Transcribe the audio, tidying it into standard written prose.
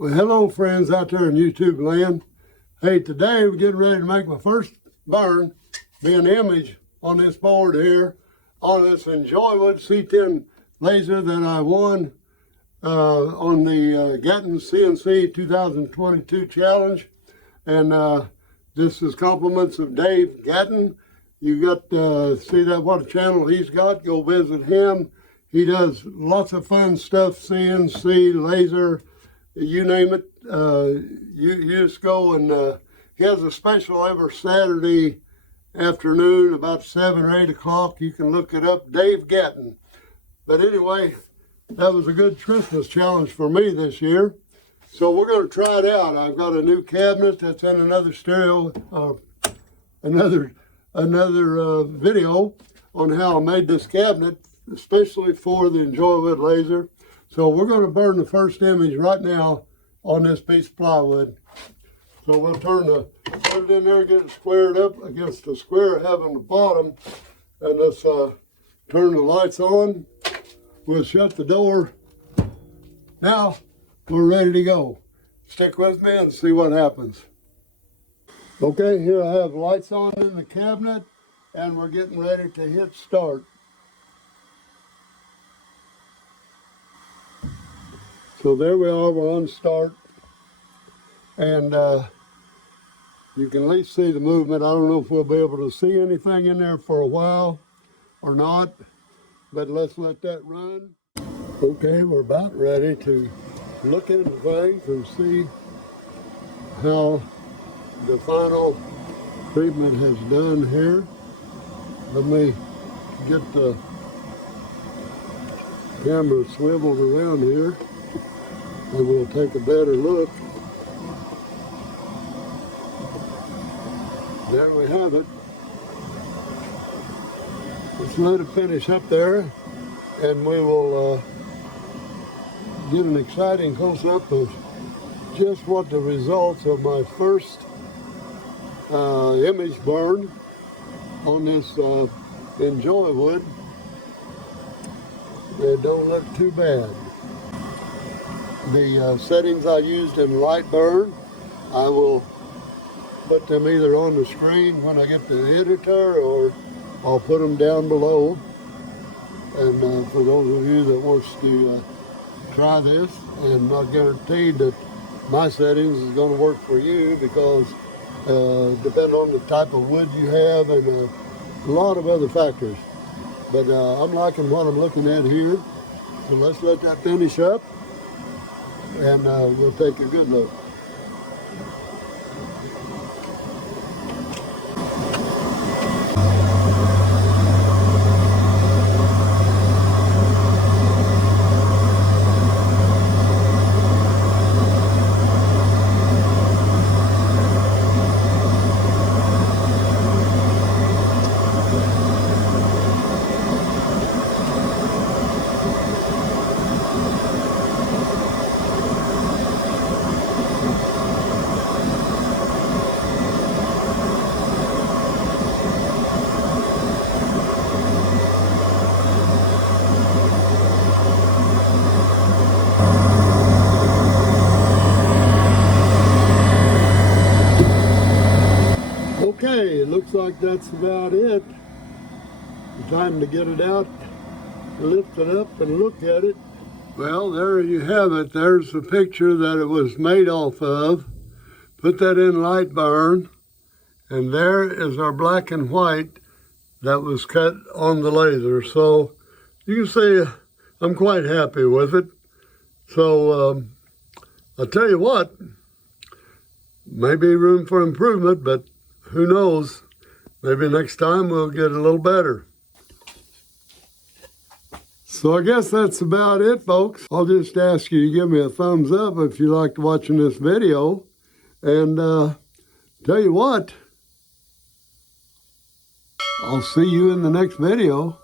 Well, hello friends out there in YouTube land. Hey, today we're getting ready to make my first burn, be an image on this board here, on this Enjoywood CE-10 Laser that I won on the Gatton CNC 2022 challenge. And this is compliments of Dave Gatton. You got to see that what a channel he's got. Go visit him. He does lots of fun stuff, CNC, laser, you name it. You just go and he has a special every Saturday afternoon about 7 or 8 o'clock. You can look it up, Dave Gatton. But anyway, that was a good Christmas challenge for me this year. So we're going to try it out. I've got a new cabinet that's in another another video on how I made this cabinet, especially for the Enjoywood laser. So we're going to burn the first image right now on this piece of plywood. So we'll put it in there, get it squared up against the square I have on the bottom, and let's turn the lights on. We'll shut the door. Now we're ready to go. Stick with me and see what happens. Okay, here I have lights on in the cabinet, and we're getting ready to hit start. So there we are, we're on start, and you can at least see the movement. I don't know if we'll be able to see anything in there for a while or not, but let's let that run. Okay, we're about ready to look into things and see how the final treatment has done here. Let me get the camera swiveled around here, and we'll take a better look. There we have it. Let's let it finish up there, and we will get an exciting close-up of just what the results of my first image burn on this Enjoywood. They don't look too bad. The settings I used in light burn, I will put them either on the screen when I get the editor, or I'll put them down below. And for those of you that wants to try this, and not guaranteed that my settings is going to work for you, because depending on the type of wood you have and a lot of other factors. But I'm liking what I'm looking at here. So let's let that finish up, and we'll take a good look. Okay, it looks like that's about it. Time to get it out, lift it up, and look at it. Well, there you have it. There's the picture that it was made off of. Put that in light burn, and there is our black and white that was cut on the laser. So you can see I'm quite happy with it. So I'll tell you what, maybe room for improvement, but who knows? Maybe next time we'll get a little better. So I guess that's about it, folks. I'll just ask you to give me a thumbs up if you liked watching this video. And tell you what, I'll see you in the next video.